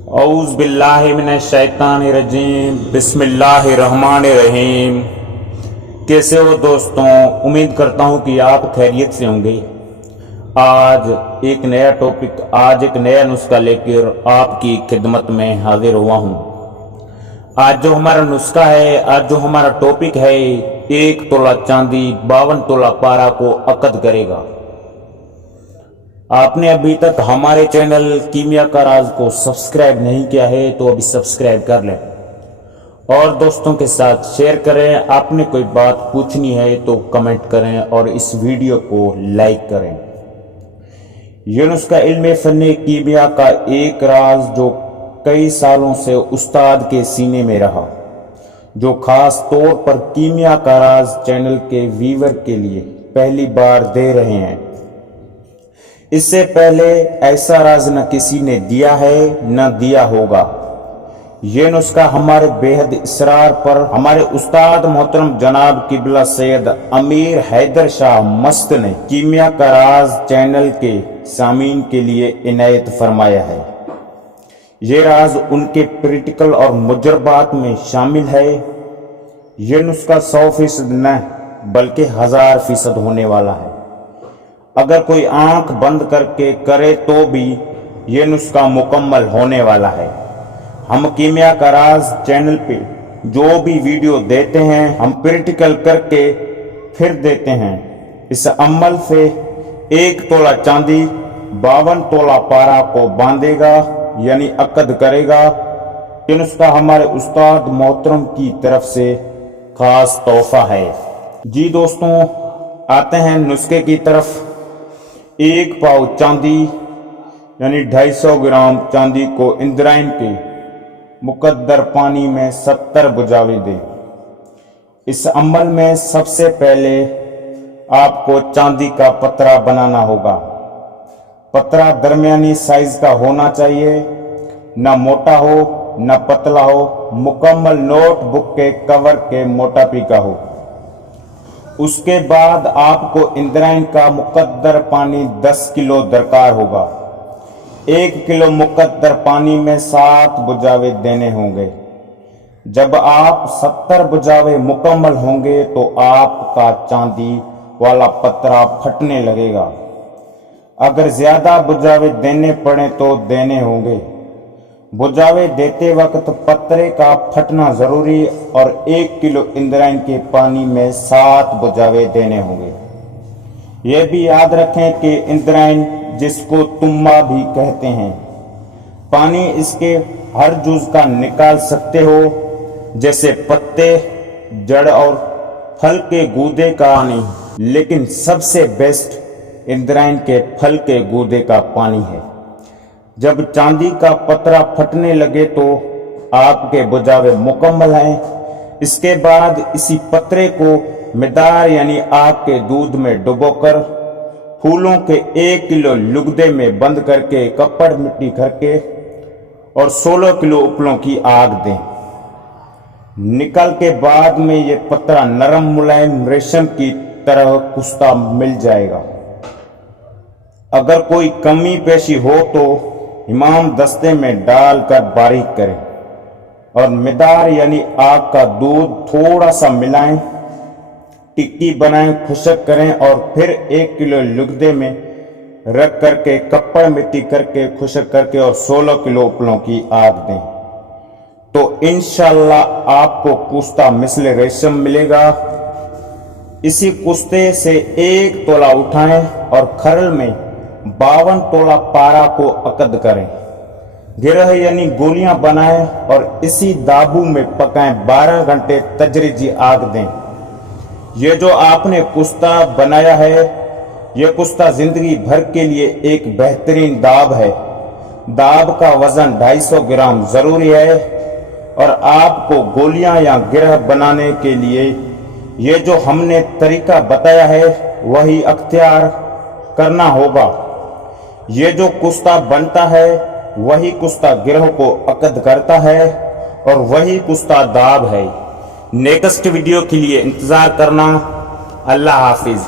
औज़ बिल्लाहि मिनश शैतानिर रजीम बिस्मिल्लाहिर्रहमानिर्रहीम। कैसे हो दोस्तों, उम्मीद करता हूँ कि आप खैरियत से होंगे। आज एक नया नुस्खा लेकर आपकी खिदमत में हाजिर हुआ हूँ। आज जो हमारा नुस्खा है, आज जो हमारा टॉपिक है, 1 तोला चांदी 52 तोला पारा को अकद करेगा। आपने अभी तक हमारे चैनल कीमिया का राज को सब्सक्राइब नहीं किया है तो अभी सब्सक्राइब कर लें और दोस्तों के साथ शेयर करें। आपने कोई बात पूछनी है तो कमेंट करें और इस वीडियो को लाइक करें। ये नुस्खा इल्म फन्ने कीमिया का एक राज जो कई सालों से उस्ताद के सीने में रहा, जो खास तौर पर कीमिया का राज चैनल के व्यूअर के लिए पहली बार दे रहे हैं। इससे पहले ऐसा राज न किसी ने दिया है न दिया होगा। ये नुस्खा हमारे बेहद इसरार पर हमारे उस्ताद मोहतरम जनाब किबला सैयद अमीर हैदर शाह मस्त ने कीमिया का राज चैनल के सामीन के लिए इनायत फरमाया है। ये राज उनके प्रैक्टिकल और मुजरबात में शामिल है। ये नुस्खा 100% न बल्कि 1000% होने वाला है। अगर कोई आंख बंद करके करे तो भी ये नुस्खा मुकम्मल होने वाला है। हम कीमिया का राज चैनल पे जो भी वीडियो देते हैं, हम प्रैक्टिकल करके फिर देते हैं। इस अमल से 1 तोला चांदी 52 तोला पारा को बांधेगा यानी अकद करेगा। ये नुस्खा हमारे उस्ताद मोहतरम की तरफ से खास तोहफा है। जी दोस्तों, आते हैं नुस्खे की तरफ। 1 पाव चांदी यानी 250 ग्राम चांदी को इंद्रायण के मुकद्दर पानी में 70 बुझावे दें। इस अमल में सबसे पहले आपको चांदी का पतरा बनाना होगा। पतरा दरमियानी साइज का होना चाहिए, न मोटा हो न पतला हो, मुकम्मल नोटबुक के कवर के मोटापी का हो। उसके बाद आपको इंद्रायण का मुकद्दर पानी 10 किलो दरकार होगा। 1 किलो मुकद्दर पानी में 7 बुझावे देने होंगे। जब आप 70 बुझावे मुकम्मल होंगे तो आपका चांदी वाला पतरा फटने लगेगा। अगर ज्यादा बुझावे देने पड़े तो देने होंगे। बुझावे देते वक्त पतरे का फटना जरूरी और 1 किलो इंद्रायण के पानी में 7 बुझावे देने होंगे। यह भी याद रखें कि इंद्रायण जिसको तुम्बा भी कहते हैं, पानी इसके हर जुज का निकाल सकते हो, जैसे पत्ते, जड़ और फल के गूदे का पानी, लेकिन सबसे बेस्ट इंद्रायण के फल के गूदे का पानी है। जब चांदी का पतरा फटने लगे तो आपके बुझावे मुकम्मल हैं। इसके बाद इसी पतरे को मिदार यानी आग के दूध में डुबोकर फूलों के 1 किलो लुगदे में बंद करके कपड़ मिट्टी करके और 16 किलो उपलों की आग दें। निकल के बाद में ये पतरा नरम मुलायम रेशम की तरह कुश्ता मिल जाएगा। अगर कोई कमी पेशी हो तो इमाम दस्ते में डालकर बारीक करें और मिदार यानी आग का दूध थोड़ा सा मिलाएं, टिक्की बनाएं, खुशक करें और फिर 1 किलो लुगदे में रख करके कपड़ मिट्टी करके खुशक करके और 16 किलो उपलों की आग दें तो इंशाल्लाह आपको कुश्ता मिस्ल रेशम मिलेगा। इसी कुश्ते से 1 तोला उठाएं और खरल में 52 तोला पारा को अकद करें। गिरह यानी गोलियां बनाएं और इसी दाबू में पकाएं। 12 घंटे तजरीजी आग दें। ये जो आपने कुश्ता बनाया है, यह कुश्ता जिंदगी भर के लिए एक बेहतरीन दाब है। दाब का वजन 250 ग्राम जरूरी है और आपको गोलियां या गिरह बनाने के लिए ये जो हमने तरीका बताया है वही अख्तियार करना होगा। ये जो कुश्ता बनता है वही कुश्ता गिरह को अकद करता है और वही कुश्ता दाब है। नेक्स्ट वीडियो के लिए इंतजार करना। अल्लाह हाफिज।